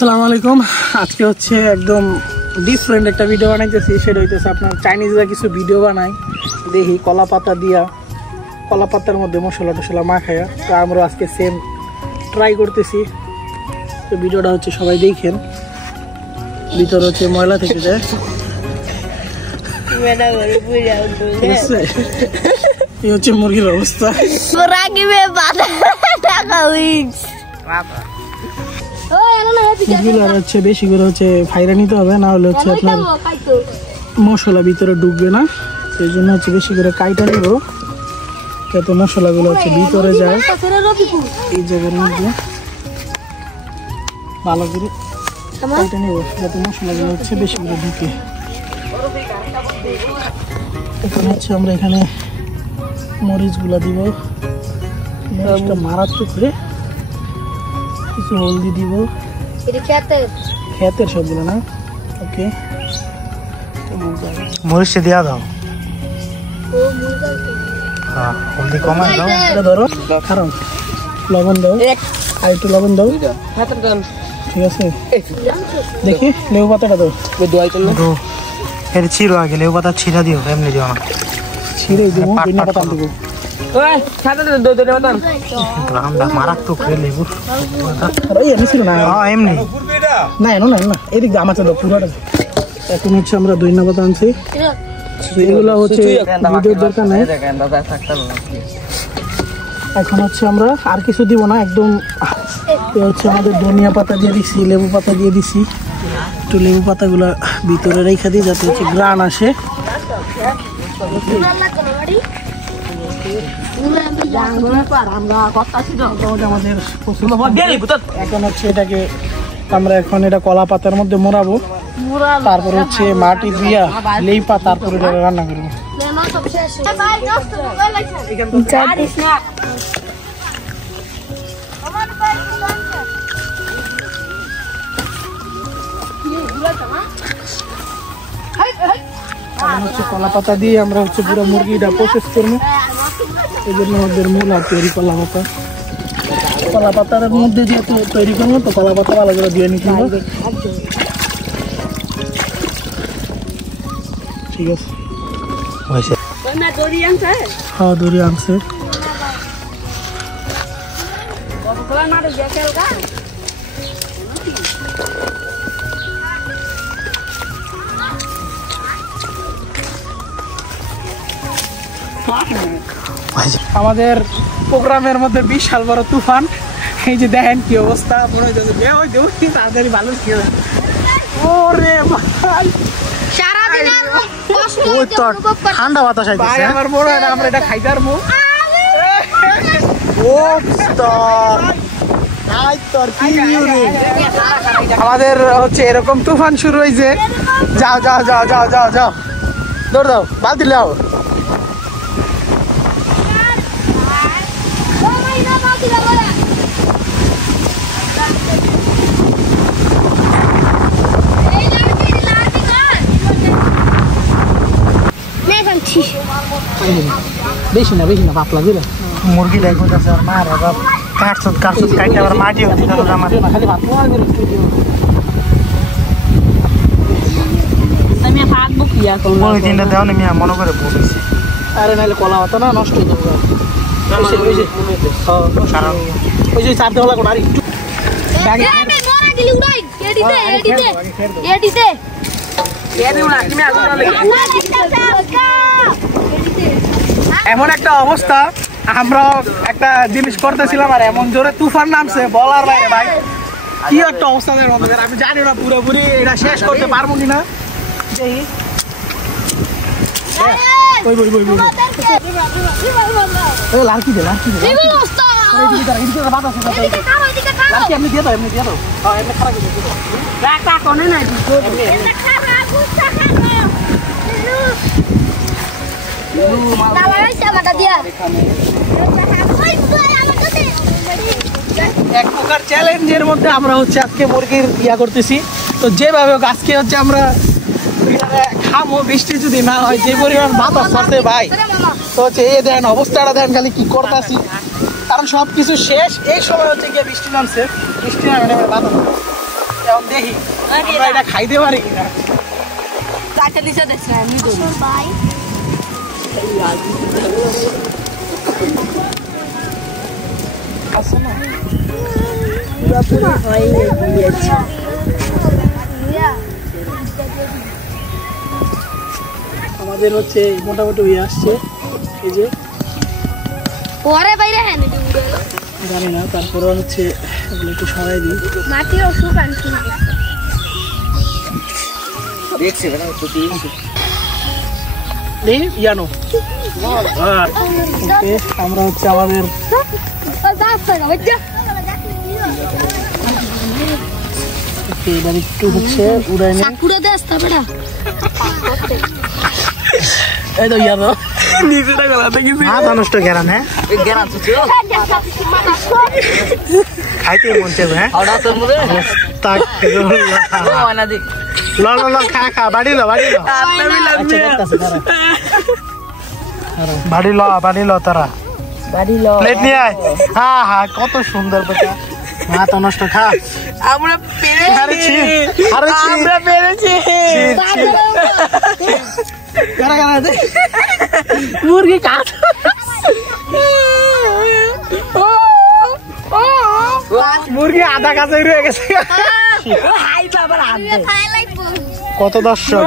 আসসালামু আলাইকুম। আজকে হচ্ছে একদম ডিফারেন্ট একটা ভিডিও বানাইতেছি। সেটা হইতেছে আপনার চাইনিজরা কিছু ভিডিও বানায় দেখি কলা পাতা দিয়া, কলা পাতার মধ্যে মশলা টশলা মাখায়া। তো আমরা আজকে সেম ট্রাই করতেছি। তো ভিডিওটা হচ্ছে সবাই দেখেন। ভিতর হচ্ছে ময়লা থেকে যায়, ঠিক আছে? এই হচ্ছে মুরগির অবস্থা। মুরগির হচ্ছে বেশি করে হচ্ছে ফাইরা নিতে হবে, না হলে হচ্ছে আপনার মশলা ভিতরে ঢুকবে না। সেই জন্য হচ্ছে বেশি করে কাইটা নিব, যাতে মশলাগুলো হচ্ছে ভিতরে যায়। এই জায়গার মধ্যে ভালো করে কাইটা নিব, যাতে মশলাগুলো হচ্ছে বেশি করে ঢুকে। এখন হচ্ছে আমরা এখানে মরিচগুলা দিব, মরিচটা মারাত্মক করে, কিছু হলদি দিব, খেতের সবগুলো না। ওকে, মরিচটা দিয়া দাও, হলদি কমাই দাও। এটা ধরো, কারণ লবণ দাও, আর একটু লবণ দাও, ঠিক আছে? দেখি লেবু পাতাটা দাও, এটা ছিঁড়ো আগে, লেবু পাতা ছিঁড়া দিও, এমনি দিও না। ছিঁড়ে দিব, ধনিয়া পাতা দিব। মারাত্মক লেবু ছিল না, এমনি না এনো না না, এদিক আমার দাও পুরোটা। এখন হচ্ছে আমরা ধনিয়া পাতা আনছি, এগুলো হচ্ছে ভিডিওর দরকার নাই। এখন হচ্ছে আমরা আর কিছু দিব না, একদম হচ্ছে আমাদের ধনিয়া পাতা দিয়ে দিছি, লেবু পাতা দিয়ে দিছি। একটু লেবু পাতাগুলো ভিতরে রেখে দিই, যাতে হচ্ছে গ্রান আসে। এখন হচ্ছে এটাকে আমরা এখন এটা কলা পাতার মধ্যে মোড়াবো, তারপর হচ্ছে মাটি দিয়া লেই পাতা, তারপরে রান্না করবো। হচ্ছে কলা পাতা দিয়ে আমরা হচ্ছে পুরো মুরগিটা প্রসেস করবো। এই জন্য আমাদের মূল আর তৈরি কলা পাতা, কলা পাতার মধ্যে যেহেতু তৈরি করবো, তো কলা পাতা ভালো করে দিয়ে নিতে হবে। ঠিক আছে, হ্যাঁ দড়ি আনছে। আমাদের প্রোগ্রামের মধ্যে বিশাল বড় তুফান। এই যে দেখেন কি অবস্থা, মনে হইতেছে তাড়াতাড়ি ভালো খেয়ে। ওরে ভাই, ঠান্ডা বাতাস ভাই আমার মনে হয় না আমরা এটা খাইতে পারবো। আমাদের হচ্ছে এরকম তুফান শুরু হয়েছে। যাও যাও যাও যাও যাও যাও, দৌড় দাও, বালতি লাও। বেশি না বেশি না, পাতলা দিলে মুরগি দেখো আর মার কাটছত কাটছত কাটতে আবার মাটি হচ্ছে আমার খালি পাতলা। ওই দিনটা দেও না মিয়া, মনে করে বলেছি। আরে নাহলে কলা পাতা না নষ্ট হয়ে যাবে। ওই যে চার দেওয়ালা কোন আর একটু এমন একটা অবস্থা, আমরা একটা জিনিস করতেছিলাম আর এমন জোরে তুফান নামছে বলার বাইরে। ভাই কি একটা অবস্থা, আমি জানি না পুরোপুরি এটা শেষ করতে পারবো কিনা। লাড়কি দে, লাড়কি দে, এমনি দিয়ে দাও, এমনি দিয়ে দাও, এমনি খারাপ এক প্রকার চ্যালেঞ্জের মধ্যে আমরা হচ্ছে আজকে মুরগির ইয়া করতেছি। তো যেভাবে আজকে হচ্ছে আমরা খামো, বৃষ্টি যদি না হয়, যে পরিমাণ বাতাস ছাড়ছে ভাই, তো হচ্ছে এই দেন অবস্থাটা দেন খালি কি করতেছি। কারণ সবকিছু শেষ, এই সময় হচ্ছে গিয়ে বৃষ্টি নামছে, বৃষ্টি নামে বাতাস এখন দেখি আমরা এটা খাইতে পারি কিনা। চাচা দিছে দেখছ আমি ধরি ভাই আছে না পুরো হয় গিয়েছে আমাদের হচ্ছে মোটামুটি হয়ে আসছে এই যে পরে বাইরে হ্যাঁ জানি না তারপরে হচ্ছে এগুলো একটু সরাই দিই মাটি অসুখ আনছি দেখছি না তুই এই ইয়ানো ওকে আমরা হচ্ছে আমাদের এবার একটু হচ্ছে উড়াই নেই পুরো দেশ তা বেটা এই তো ইয়ানো নিচেটা গলাতে গেছি মাথা নষ্ট গেরান হ্যাঁ গেরান তো খাইতে মন চাইবে হ্যাঁ আউডা তোর মধ্যে তাক ও না দেখ ল ল ল খা খা বাড়ি ল আপনি মিলান দিয়ে বাড়ি ল তারা বাড়ি লো প্লেট নিয়ে আয় হ্যাঁ হ্যাঁ কত সুন্দর বেটা মাথা নষ্ট খা আমরা আরে ছি পেরেছি আরে ছি আমরা পেরেছি কারা কারা দে মুরগি কাট মুরগি আধা কাছে রয়ে গেছে হাই বাবা রাতে খাই লাগবো কত দর্শক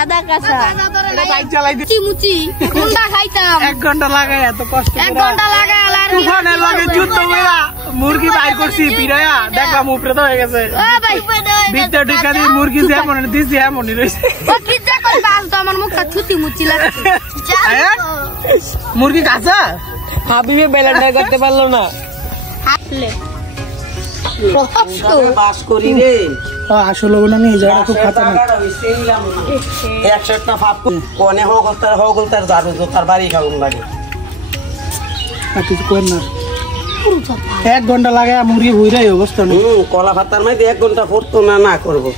আদা কাঁচা বাইক চালাই মুচি মুচি কোনটা খাইতাম 1 ঘন্টা লাগাই এত কষ্ট 1 ঘন্টা লাগে আর তুফানের লগে যুদ্ধ কইরা মুরগি বাইর করছি পিরায়া দেখলাম উপরে তো হয়ে গেছে ও ভাই ভিতরে ঢুকা দিয়ে মুরগি যেমন দিছি এমনই রয়েছে ও কি যা করে বাস তো আমার মুখটা ছুটি মুচি লাগছে মুরগি কাঁচা হাবিবে বেলান্ডা করতে পারলো না হাতলে বাস করি রে আসলে ওগুলো নিয়ে যাওয়া খুব খাতারনাক একশো ফাপ কোনে হগলতার যাবে তার বাড়ি খাওয়ান লাগে আর কিছু করেন না 1 ঘন্টা লাগায় মুরগি ভুইরাই অবস্থা নেই কলা ভাতার মধ্যে 1 ঘন্টা পড়তো না না করবো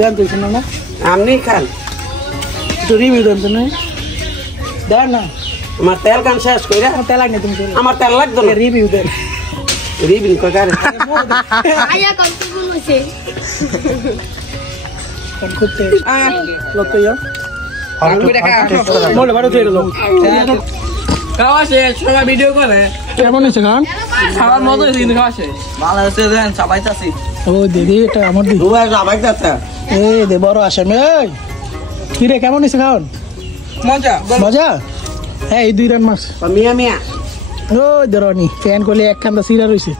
জানতেছি না আপনি খান একটু রিভিউ দেন তো না দেন না আমার তেল কান শেষ কইরা তেল লাগে তুমি আমার তেল লাগতো না রিভিউ দেন রিবিন কই কারে আয়া কত গুণ হইছে কোন করতে লতো ইয়া টেস্ট করা মোলে বাড়ি থেকে গেল খাওয়া শেষ সবাই ভিডিও করে কেমন হয়েছে গান খাওয়ার মতো কিন্তু খাওয়া শেষ ভালো হচ্ছে দেন সবাই চাচ্ছি ও দিদি এটা আমার দিদি দুবার সবাই যাচ্ছে এই দে বড় আসামি এই কি রে কেমন হয়েছে খাওন মজা মজা হ্যাঁ এই 2 রান মাছ মিয়া মিয়া ও ধরনি ফ্যান করলে 1 খান্দা সিরা রইছে